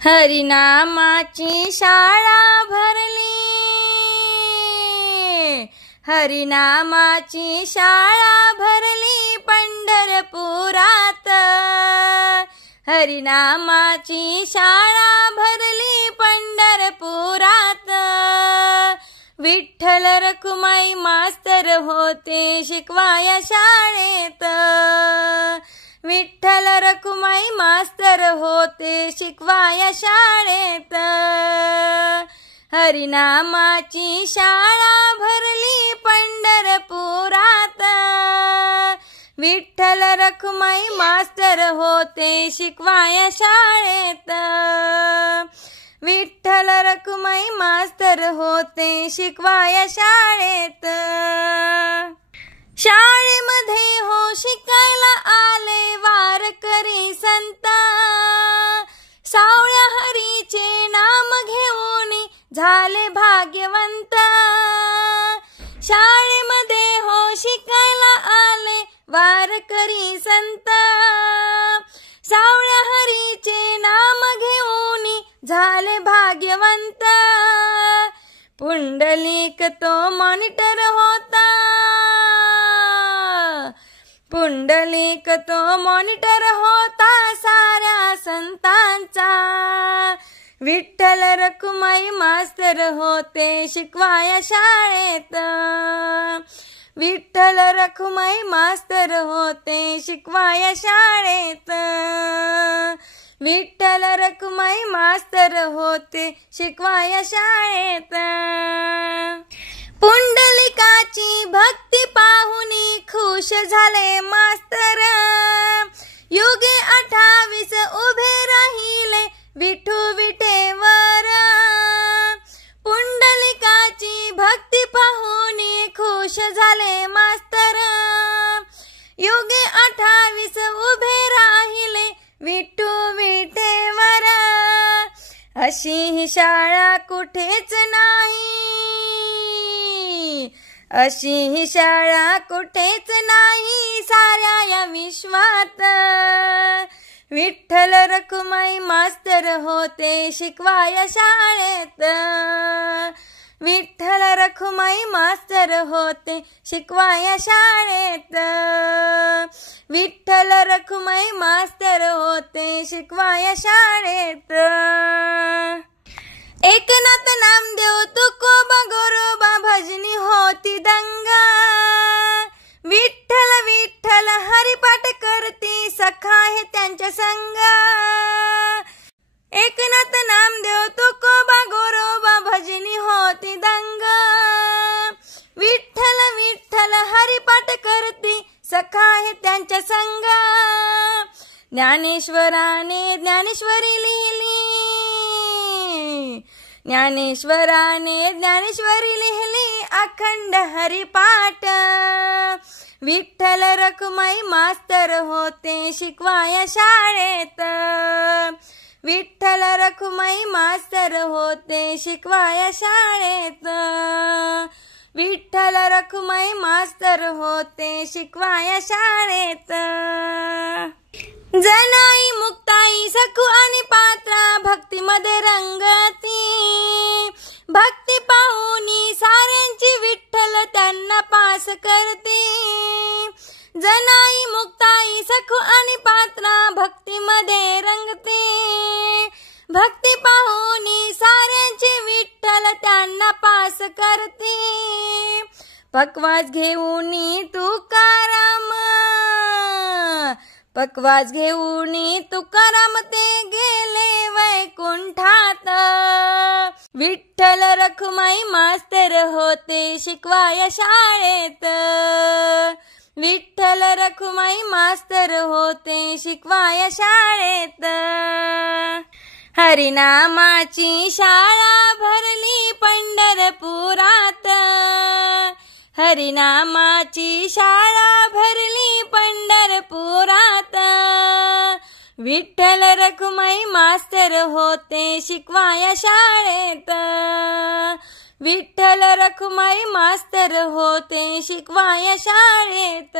हरिनामाची शाळा भरली, हरिनामाची शाळा भरली पंढरपुरात, हरिनामाची शाळा भरली पंढरपुरात। विठ्ठल रखुमाई मास्तर होते शिकवाया शाळेत, विठ्ठल रखुमाई मास्तर होते शिकवाया शाळेत। हरिनामाची शाळा भरली पंढरपुरात, विठ्ठल रखुमाई मास्तर होते शिकवाया शाळेत, विठ्ठल रखुमाई मास्तर होते शिकवाया शाळेत। शाळेमध्ये हो शिकायला आले वारकरी संत, सावळ्या हरीचे नाम घेऊन झाले भाग्यवंत। शाळेमध्ये हो शिकायला आले वारकरी संत, सावळ्या हरीचे नाम घेऊन झाले भाग्यवंत। पुंडलिक तो मॉनिटर होता, पुंडलिक तो मॉनिटर होता साऱ्या संतांचा। विठ्ठल रखुमाई मास्तर होते शिकवाया शाळेत, विठ्ठल रखुमाई मास्तर होते शिकवाया शाळेत, विठ्ठल रखुमाई मास्तर होते शिकवाया शाळेत। पुंडलिकाची भक्ती पाहुनी खुश झाले मास्तर, युगे 28 उभे राहिले विठू विठेवर। पुंडलिकाची भक्ती पाहुनी खुश झाले मास्तर, युगे 28 उभे राहिले विठू विठेवर। अशी ही शाळा कुठेच नाही, अशी ही शाळा कुठेच नाही साऱ्या या विश्वात। विठ्ठल रखुमाई मास्तर होते शिकवाया शाळेत, विठ्ठल रखुमाई मास्तर होते शिकवाया शाळेत, विठ्ठल रखुमाई मास्तर होते शिकवाया शाळेत। एकनाथ नामदेव तुकोबा गोरोबा भजनी होती दंगा, विठ्ठल विठ्ठल हरिपाठ करती सखा हे त्यांच्या संग। एकनाथ नामदेव तुकोबा गोरोबा भजनी होती दंगा, विठ्ठल विठ्ठल हरिपाठ करती सखा हे त्यांच्या संग। ज्ञानेश्वराने ज्ञानेश्वरी लिहिली, ज्ञानेश्वराने ज्ञानेश्वरी लिहिली अखंड हरिपाठ। विठ्ठल रखुमाई मास्तर होते शिकवाया शाळेत, विठ्ठल रखुमाई मास्तर होते शिकवाया शाळेत, विठ्ठल रखुमाई मास्तर होते शिकवाया शाळेत। जनाई मुक्ताई सखू आणि पात्रा भक्तीमध्ये रंगती, भक्ती पाहुनी साऱ्यांची विठ्ठल त्यांना पास करते। जनाई मुक्ताई सखू आणि पात्रा भक्तीमध्ये रंगते, भक्ती पाहुनी साऱ्यांची विठ्ठल त्यांना पास करते। पकवाज घेऊन तुकाराम, पकवाज घेऊन तुकाराम ते गेले वैकुंठात। विठ्ठल रखुमाई मास्तर होते शिकवाया शाळेत, विठ्ठल रखुमाई मास्तर होते शिकवाया शाळेत। हरिनामाची शाळा भरली पंढरपुरात, हरिनामाची शाळा भरली पंढरपुरात। विठ्ठल रखुमाई मास्तर होते शिकवाया शाळेत, विठ्ठल रखुमाई मास्तर होते शिकवाया शाळेत।